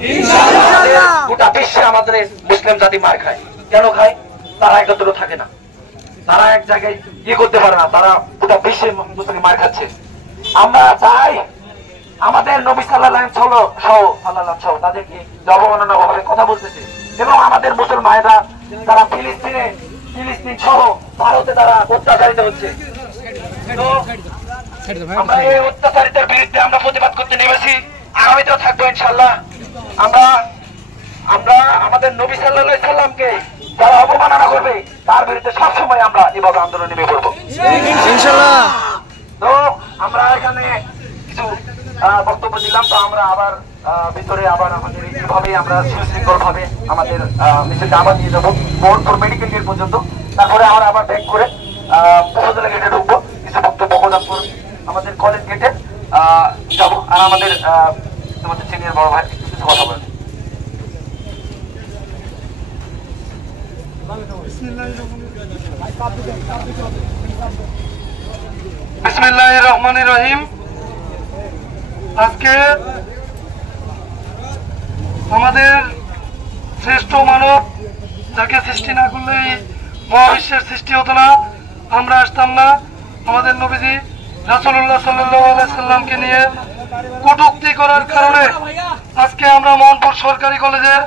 গোটা বিশ্বে আমাদের মুসলিম জাতি মার খায়। কেন খায়? তারা একত্র থাকে না, তারা এক জায়গায় কি করতে পারে না, তারা গোটা বিশ্বে মুসলিম মার খাচ্ছে। আমরা চাই আমাদের নবী সাল্লাল্লাহু আলাইহি সহ তাদেরকে অবমাননা ভাবে কথা বলতেছে, এবং আমাদের মুসলমানেরা তারা ফিলিস্তিন সহ ভারতে তারা অত্যাচারিত হচ্ছে। তো আমরা এই অত্যাচারিতের বিরুদ্ধে আমরা প্রতিবাদ করতে নেমেছি, আগামীতেও থাকবো ইনশাআল্লাহ। আমরা আমাদের নবী সাল্লাল্লাহু আলাইহি সাল্লামকে যারা অবমাননা করবে তার বিরুদ্ধে সবসময় আমরা এভাবে আন্দোলনে নেমে পড়বো ইনশাআল্লাহ। তো আমরা এখানে কিছু বক্তব্য দিলাম, তো আমরা আবার ভিতরে আবার আমাদের এইভাবে আমরা সুশৃঙ্খল ভাবে আমাদের মিছিলটা আবার নিয়ে যাবো মোহনপুর মেডিকেল গেট পর্যন্ত। তারপরে আমরা আবার ব্যাক করে উপজেলা গেটে ঢুকবো, কিছু বক্তব্য প্রদান করে আমাদের কলেজ গেটে যাবো। আর আমাদের সিনিয়র বড় ভাই কিছু কথা বলেন। বিসমিল্লাহির রহমানির রহিম। আজকে আমাদের শ্রেষ্ঠ মানব, যাকে সৃষ্টি না করলে এই মহাবিশ্বের সৃষ্টি হতো না, আমরা আসতাম না, আমাদের নবীজি রাসূলুল্লাহ সাল্লাল্লাহু আলাইহি সাল্লামকে নিয়ে কটূক্তি করার কারণে আজকে আমরা মোহনপুর সরকারি কলেজের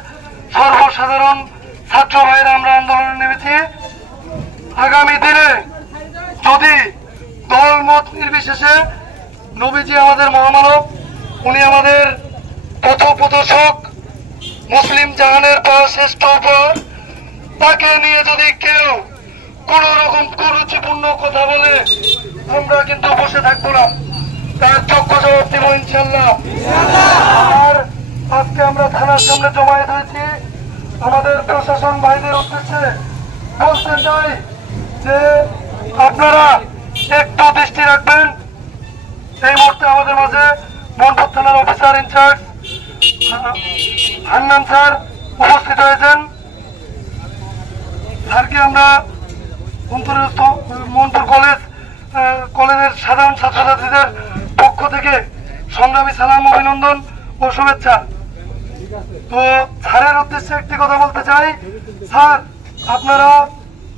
সর্বসাধারণ ছাত্র ভাইরা আমরা আন্দোলনে নেমেছি। আগামী দিনে যদি দল মত নির্বিশেষে নবীজি আমাদের মহামানব, উনি আমাদের পথপ্রদর্শক, মুসলিম জাহানের শ্রেষ্ঠ উপহার, তাকে নিয়ে যদি কেউ কোন রকম কুরুচিপূর্ণ কথা বলে আমরা কিন্তু বসে থাকবো না, তার যোগ্য জবাব দেব ইনশাআল্লাহ। আর আজকে আমরা থানার সামনে জমায়েত হয়েছি আমাদের প্রশাসন ভাইদের উদ্দেশ্যে বলতে চাই যে আপনারা একটু দৃষ্টি রাখবেন। এই মুহূর্তে আমাদের মাঝে মোহনপুর থানার অফিসার ইনচার্জ হান্নান স্যার উপস্থিত হয়েছেন। স্যারকে আমরা মোহনপুর কলেজের সাধারণ ছাত্রছাত্রীদের পক্ষ থেকে সংগ্রামী সালাম, অভিনন্দন ও শুভেচ্ছা। তো স্যারের উদ্দেশ্যে একটি কথা বলতে চাই, স্যার আপনারা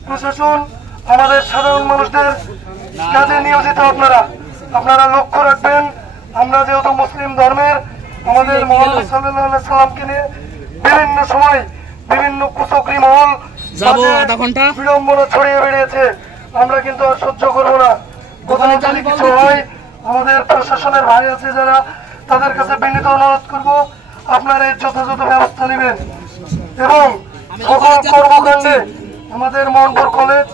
প্রশাসন আমাদের সাধারণ মানুষদের কাজে নিয়োজিত, আপনারা লক্ষ্য রাখবেন। আমরা যেহেতু মুসলিম ধর্মের, আমাদের মুহাম্মদ সাল্লাল্লাহু আলাইহি সাল্লামকে নিয়ে বিভিন্ন সময় বিভিন্ন কুচক্রী মহল বিড়ম্বনা ছড়িয়ে বেরিয়েছে, আমরা কিন্তু আর সহ্য করবো না। কোথাও যদি কিছু হয় আমাদের প্রশাসনের ভাই আছে যারা, তাদের কাছে বিনীত অনুরোধ করবো আপনারা এর যথাযথ ব্যবস্থা নেবেন, এবং সকল কর্মকাণ্ডে আমাদের মোহনপুর কলেজ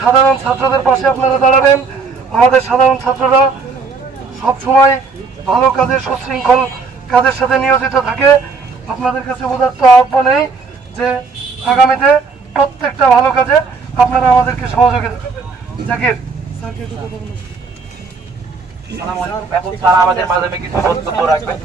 সাধারণ ছাত্রদের পাশে আপনারা দাঁড়াবেন। আমাদের সাধারণ ছাত্ররা সবসময় ভালো কাজে, সুশৃঙ্খল কাজের সাথে নিয়োজিত থাকে। আপনাদের কাছে উদাত্ত আহ্বান এই যে আগামীতে প্রত্যেকটা ভালো কাজে আপনারা আমাদেরকে সহযোগিতা করবেন। জাকির স্যারকে একটু কথা বলুন। তারা আমাদের মাধ্যমে কিছু বক্তব্য রাখবেন।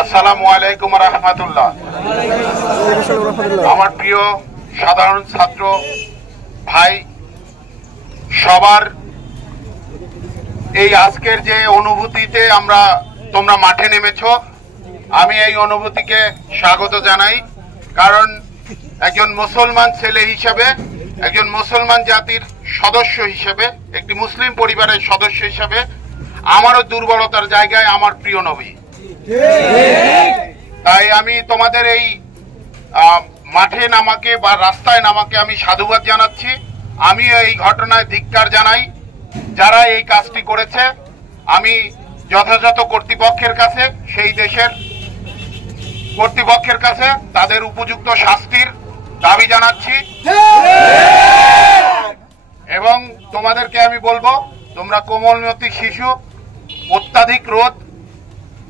আসসালামু আলাইকুম ওয়া রাহমাতুল্লাহ। আমার প্রিয় সাধারণ ছাত্র ভাই, সবার এই আজকের যে অনুভূতিতে তোমরা মাঠে নেমেছো, আমি এই অনুভূতিকে স্বাগত জানাই। কারণ একজন মুসলমান ছেলে হিসেবে, একজন মুসলমান জাতির সদস্য হিসেবে, একটি মুসলিম পরিবারের সদস্য হিসেবে আমারও দুর্বলতার জায়গায় আমার প্রিয় নবী। তাই আমি তোমাদের এই মাঠে নামাকে বা রাস্তায় নামাকে আমি সাধুবাদ জানাচ্ছি। আমি এই ঘটনায় ধিক্কার জানাই যারা এই কাজটি করেছে। আমি যথাযথ কর্তৃপক্ষের কাছে, সেই দেশের কর্তৃপক্ষের কাছে তাদের উপযুক্ত শাস্তির দাবি জানাচ্ছি। এবং তোমাদেরকে আমি বলবো, তোমরা কোমলমতি শিশু, অত্যাধিক রোদ,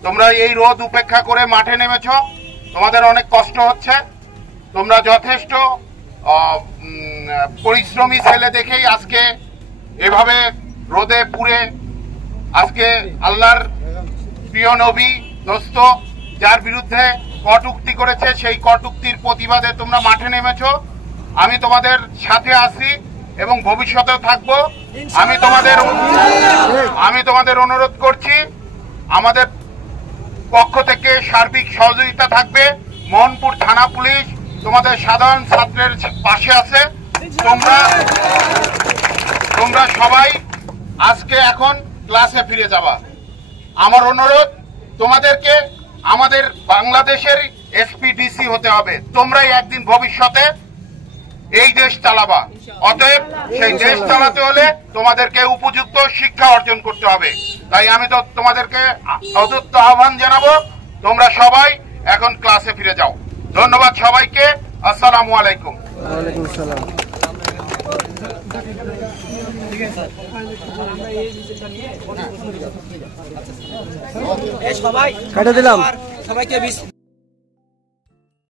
তোমরা এই রোদ উপেক্ষা করে মাঠে নেমেছ, তোমাদের অনেক কষ্ট হচ্ছে। তোমরা যথেষ্ট পরিশ্রমী ছেলে দেখেই আজকে এভাবে রোদে পুড়ে আজকে আল্লাহর প্রিয় নবী দোস্ত, যার বিরুদ্ধে কটূক্তি করেছে, সেই কটূক্তির প্রতিবাদে তোমরা মাঠে নেমেছো। আমি তোমাদের সাথে আছি এবং ভবিষ্যতেও থাকবো। আমি তোমাদের অনুরোধ করছি, আমাদের পক্ষ থেকে সার্বিক সহযোগিতা থাকবে। মোহনপুর থানা পুলিশ তোমাদের সাধারণ ছাত্রের পাশে আছে। তোমরা সবাই আজকে এখন ক্লাসে ফিরে যাবা। আমার অনুরোধ, তোমাদেরকে আমাদের বাংলাদেশের এসপিডিসি হতে হবে। তোমরাই একদিন ভবিষ্যতে এই দেশ চালাবা। অতএব সেই দেশ চালাতে হলে তোমাদেরকে উপযুক্ত শিক্ষা অর্জন করতে হবে। তাই আমি তো তোমাদেরকে অদত্ত আহ্বান জানাবো, তোমরা সবাই এখন ক্লাসে ফিরে যাও। ধন্যবাদ সবাইকে। আসসালামু আলাইকুম। সবাই দিলাম সবাইকে